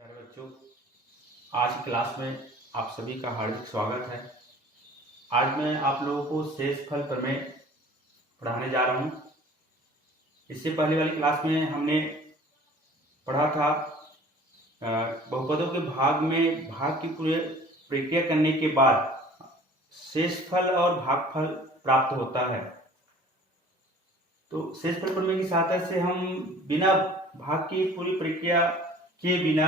प्यारे बच्चों, आज की क्लास में आप सभी का हार्दिक स्वागत है। आज मैं आप लोगों को शेषफल प्रमेय पढ़ाने जा रहा हूँ। इससे पहले वाली क्लास में हमने पढ़ा था बहुपदों के भाग में भाग की पूरे प्रक्रिया करने के बाद शेषफल और भागफल प्राप्त होता है। तो शेषफल प्रमेय की सहायता से हम बिना भाग की पूरी प्रक्रिया के बिना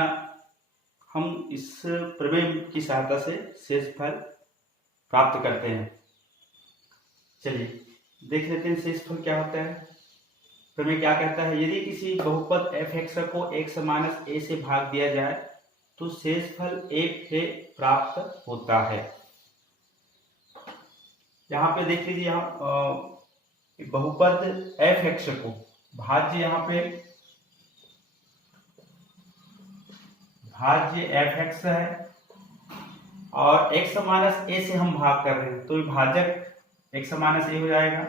हम इस प्रमेय की सहायता से शेषफल प्राप्त करते हैं। चलिए देख लेते हैं शेषफल क्या होता है। प्रमेय क्या कहता है, यदि किसी बहुपद f(x) को x - a से भाग दिया जाए तो शेषफल 1 से प्राप्त होता है। यहाँ पे देख लीजिए, यहाँ बहुपद f(x) को भाज्य, यहाँ पे भाज्य f(x) है और x - a से हम भाग कर रहे हैं तो भाजक x - a हो जाएगा,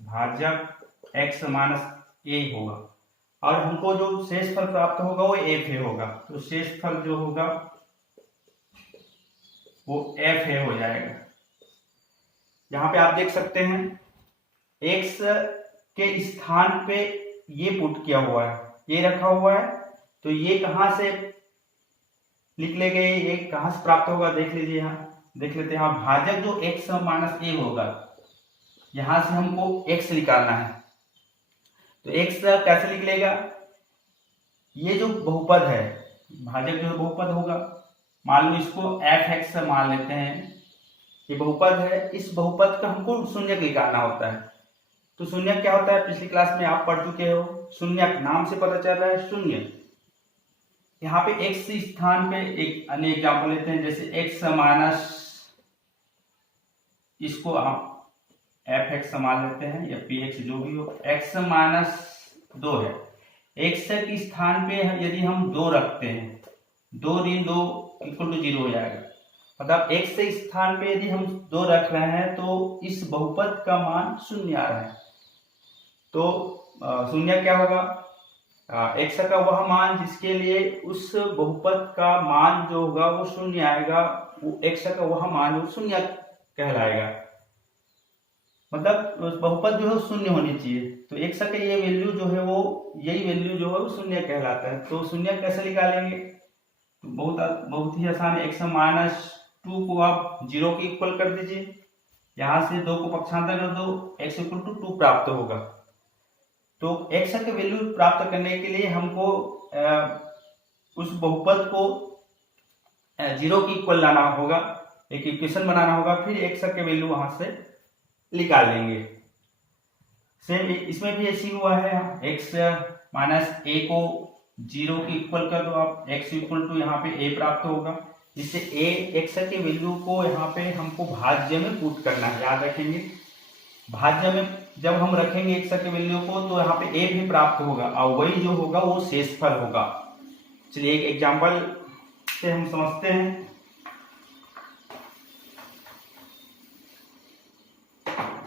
भाजक x - a होगा और हमको जो शेषफल प्राप्त होगा वो f होगा। तो शेषफल जो होगा वो f हो जाएगा। यहाँ पे आप देख सकते हैं x के स्थान पे ये पुट किया हुआ है, ये रखा हुआ है, तो ये कहां से लिख ले गए, ये कहां से प्राप्त होगा देख लीजिए। यहाँ देख लेते हैं, यहाँ भाजक जो x - a होगा, यहां से हमको x निकालना है तो x कैसे लिख लेगा, ये जो बहुपद है भाजक जो बहुपद होगा, मान लो इसको f(x) मान लेते हैं, ये बहुपद है, इस बहुपद का हमको शून्यक निकालना होता है। तो शून्यक क्या होता है, पिछली क्लास में आप पढ़ चुके हो, शून्यक नाम से पता चल रहा है शून्य। यहाँ पे x स्थान पे एक अन्य एग्जाम्पल लेते हैं, जैसे x इसको आप f(x) मान लेते हैं या px जो भी हो, x - 2 है। x के स्थान पे यदि हम 2 रखते हैं, 2 × 2 = 0 हो जाएगा। मतलब x के स्थान पे यदि हम 2 रख रहे हैं तो इस बहुपद का मान 0 आ रहा है। तो शून्य क्या होगा, x का वह मान जिसके लिए उस बहुपद का मान जो होगा वो 0 आएगा, वो x का वह मान जो 0 कहलाएगा। मतलब बहुपद जो है 0 होनी चाहिए, तो x का ये वैल्यू जो है वो, यही वैल्यू जो है वो 0 कहलाता है। तो 0 कैसे निकालेंगे, तो बहुत ही आसान है। x - 2 को आप 0 के इक्वल कर दीजिए, यहां से 2 को पक्षांतर कर दो, x = 2 प्राप्त होगा। तो x का वैल्यू प्राप्त करने के लिए हमको उस बहुपद को 0 के इक्वल लाना होगा, एक इक्वेशन बनाना होगा, फिर x का वैल्यू वहां से निकाल लेंगे। सेम इसमें भी ऐसी हुआ है, x - a को 0 के इक्वल कर दो आप, x = यहाँ पे a प्राप्त होगा। जिससे x के वैल्यू को यहाँ पे हमको भाज्य में पुट करना है, याद रखेंगे। भाज्य में जब हम रखेंगे x के वैल्यू को तो यहाँ पे a भी प्राप्त होगा और वही जो होगा वो शेषफल होगा। चलिए एक एग्जांपल से हम समझते हैं।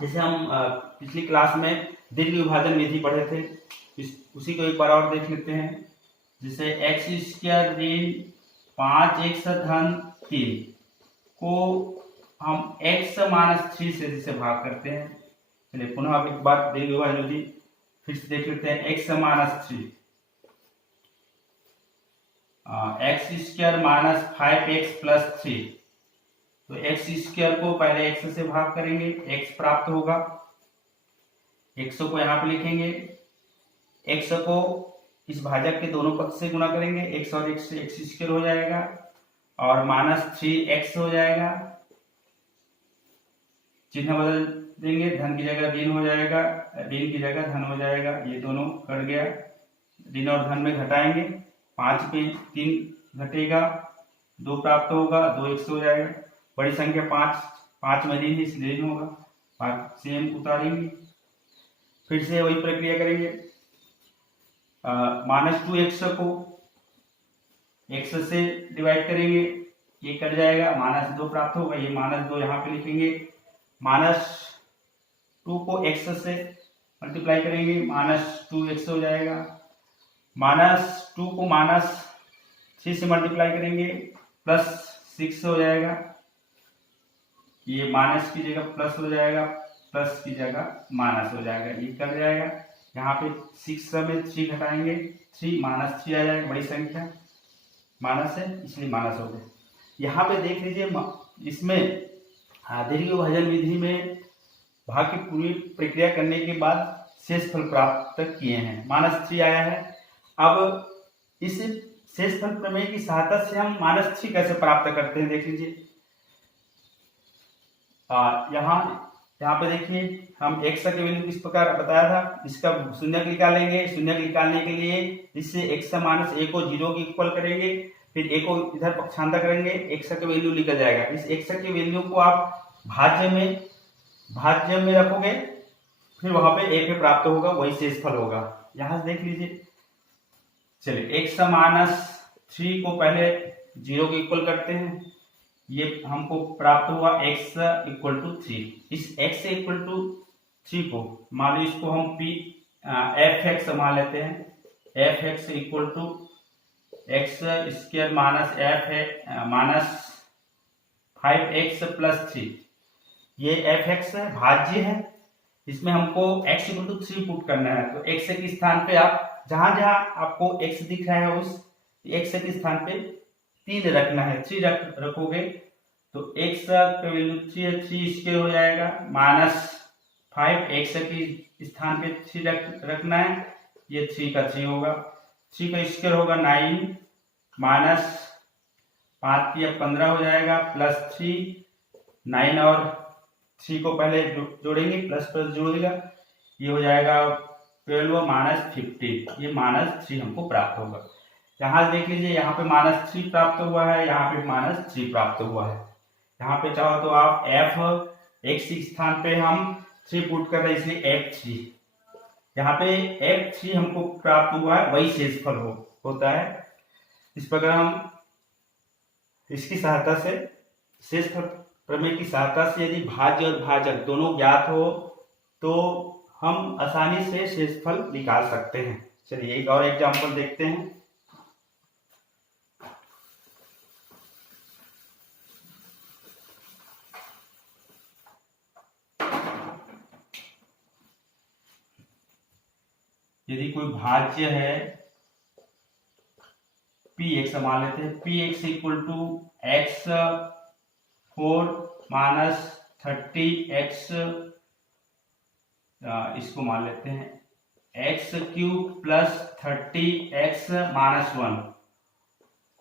जैसे हम पिछली क्लास में दीर्घ विभाजन विधि पढ़े थे, उसी को एक बार और देख लेते हैं। जैसे x² - 5x 3 को हम x - 3 से जिसे भाग करते हैं। चलिए पुनः एक बार दीर्घ विभाजन विधि फिर से देख लेते हैं। x - 3 x² - 5x + 3, तो x² को पहले x से भाग करेंगे, x प्राप्त होगा, x को यहाँ पे लिखेंगे, x को इस भाजक के दोनों पक्ष से गुणा करेंगे, x और x से x² हो जाएगा और -3x हो जाएगा, चिन्ह बदल देंगे, धन की जगह ऋण हो जाएगा, ऋण की जगह धन हो जाएगा, ये दोनों कट गया, ऋण और धन में घटाएंगे, 5 पे 3 घटेगा, 2 प्राप्त होगा, 2x हो जाएगा, बड़ी संख्या 5 में ऋण इसलिए ऋण होगा, सेम उतारेंगे, फिर से वही प्रक्रिया करेंगे। -2x को x से डिवाइड करेंगे, ये कट जाएगा, -2 प्राप्त होगा, ये -2 यहाँ पे लिखेंगे, -2 को x से मल्टीप्लाई करेंगे, -2x हो जाएगा, -2 को -3 से मल्टीप्लाई करेंगे +6 हो जाएगा, ये माइनस की जगह प्लस हो जाएगा, प्लस की जगह माइनस हो जाएगा, ये कट जाएगा। यहाँ पे 6 में 3 घटाएंगे, 3 -3 आ जाएगा, बड़ी संख्या माइनस है इसलिए माइनस हो गया। यहाँ पे देख लीजिए इसमें दीर्घ विभाजन विधि में भाग की पूरी प्रक्रिया करने के बाद शेषफल प्राप्त किए हैं, -3 आया है। अब इस शेषफल प्रमेय की सहायता से हम -3 कैसे प्राप्त करते हैं देख लीजिए। यहाँ पे देखिए हम x का वैल्यू किस प्रकार बताया था, इसका शून्यक निकालेंगे। शून्यक निकालने के लिए इससे x -a को 0 की इक्वल करेंगे, फिर a को इधर पक्षांतर करेंगे, x का वैल्यू लिखा जाएगा। इस x के वैल्यू को आप भाज्य में रखोगे, फिर वहां पे a पे प्राप्त होगा, वही शेषफल होगा। यहाँ से देख लीजिए, चलिए x -3 को पहले 0 के इक्वल करते हैं, ये हमको प्राप्त हुआ x = 3। इस x = 3 को मान लो, इसको हम f(x) मान लेते हैं, f(x) = x² -5x + 3। ये f(x) है, भाज्य है, इसमें हमको x = 3 पुट करना है। तो x के स्थान पे आप जहां आपको x दिख रहा है उस x के स्थान पे 3 रखना है, 3 रखोगे तो x का वैल्यू 3 है, 3 स्क्वायर हो जाएगा, -5 x के स्थान पे 3 रखना है, ये 3 का 3 होगा, 3 का स्क्वायर होगा 9, -5 या 15 हो जाएगा, +3, 9 और 3 को पहले जोड़ेंगे, प्लस जोड़ेगा, ये हो जाएगा 12 -15, ये -3 हमको प्राप्त होगा। यहाँ देख लीजिए, यहाँ पे -3 प्राप्त हुआ है, यहाँ पे -3 प्राप्त हुआ है। यहाँ पे चाहो तो आप f(x) के स्थान पे हम 3 पुट कर रहे हैं, इसलिए f3। यहाँ पे f3 हमको प्राप्त हुआ है, वही शेषफल होता है। इस प्रकार हम इसकी सहायता से, शेषफल प्रमेय की सहायता से, यदि भाज्य और भाजक दोनों ज्ञात हो तो हम आसानी से शेषफल निकाल सकते हैं। चलिए एक और एग्जांपल देखते हैं। यदि कोई भाज्य है px मान लेते हैं, px = x4 -30x, इसको मान लेते हैं x³ + 30x - 1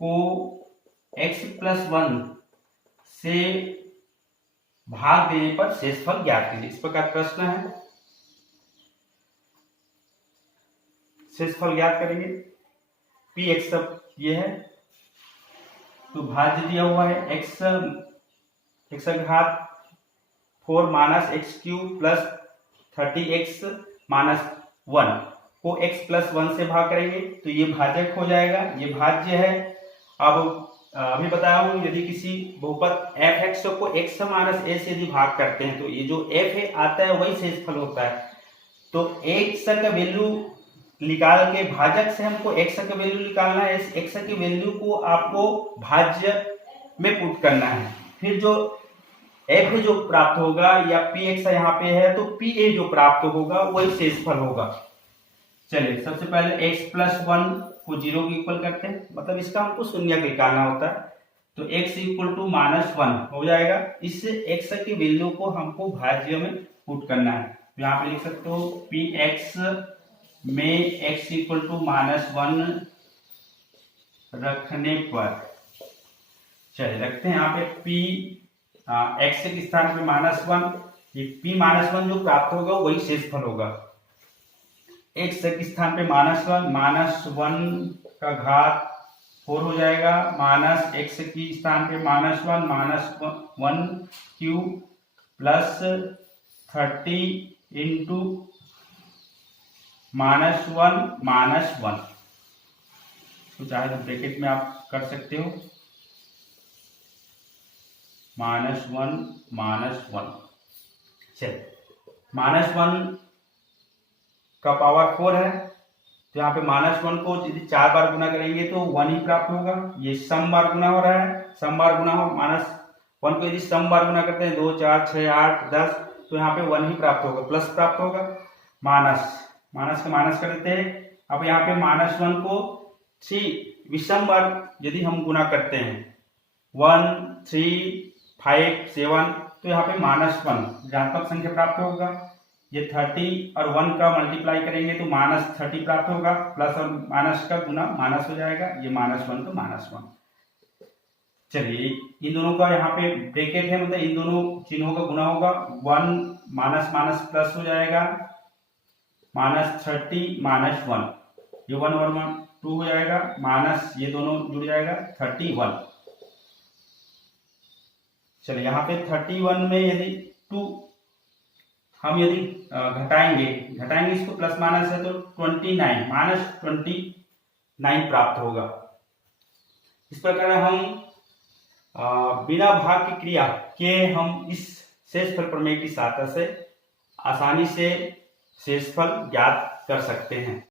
को x + 1 से भाग देने पर शेषफल ज्ञात कीजिए। इस प्रकार प्रश्न है, शेषफल ज्ञात करेंगे। px सब ये है, तो भाज्य दिया हुआ है x का घात 4 - x³ + 30x - 1 को x + 1 से भाग करेंगे तो ये भाजक हो जाएगा, ये भाज्य है। अब अभी बताया हूं, यदि किसी बहुपद f(x) को x - a से यदि भाग करते हैं तो ये जो f है आता है, वही शेषफल होता है। तो x का वैल्यू निकाल के भाजक से हमको x का वैल्यू निकालना है, इस x की वैल्यू को आपको भाज्य में पुट करना है, फिर जो f जो प्राप्त होगा या px यहाँ पे है तो pa जो प्राप्त होगा वही शेषफल होगा। चलिए सबसे पहले x + 1 को 0 के इक्वल करते हैं, मतलब इसका हमको शून्य निकालना होता है, तो x = -1 हो जाएगा। इससे x की वैल्यू को हमको भाज्य में पुट करना है। यहाँ पे लिख सकते हो px में x = -1 रखने पर, चलिए रखते हैं यहाँ पे x के स्थान पे -1, ये p -1 जो प्राप्त होगा वही शेषफल होगा। x के स्थान पे -1 का घात 4 हो जाएगा, -x के स्थान पे -1 -1³ + 30 × -1 तो चाहे तो ब्रैकेट में आप कर सकते हो, -1 चलिए -1 का पावर 4 है तो यहाँ पे -1 को यदि 4 बार गुना करेंगे तो 1 ही प्राप्त होगा। ये सम बार गुना हो रहा है, सम बार गुना हो, -1 को यदि सम बार गुना करते हैं 2 4 6 8 10, तो यहाँ पे 1 ही प्राप्त होगा, प्लस प्राप्त होगा। माइनस का माइनस कर देते हैं। अब यहाँ पे -1 को 3 विषम बार यदि हम गुना करते हैं 1 3 5 7, तो यहाँ पे -1 ऋणात्मक संख्या प्राप्त होगा। ये 30 और 1 का मल्टीप्लाई करेंगे तो -30 प्राप्त होगा, प्लस और माइनस का गुना माइनस हो जाएगा, ये -1 तो -1। चलिए इन दोनों का यहाँ पे ब्रैकेट है, मतलब इन दोनों चिन्हों का गुना होगा, 1 माइनस माइनस प्लस हो जाएगा, -30 -1, ये 1 और 1 2 हो जाएगा, माइनस ये दोनों जुड़ जाएगा 31। चलिए यहाँ पे 31 में यदि 2 हम यदि घटाएंगे इसको, प्लस माइनस है तो 29 -29 प्राप्त होगा। इस प्रकार हम बिना भाग की क्रिया के हम इस शेषफल प्रमेय की सहायता से आसानी से शेषफल ज्ञात कर सकते हैं।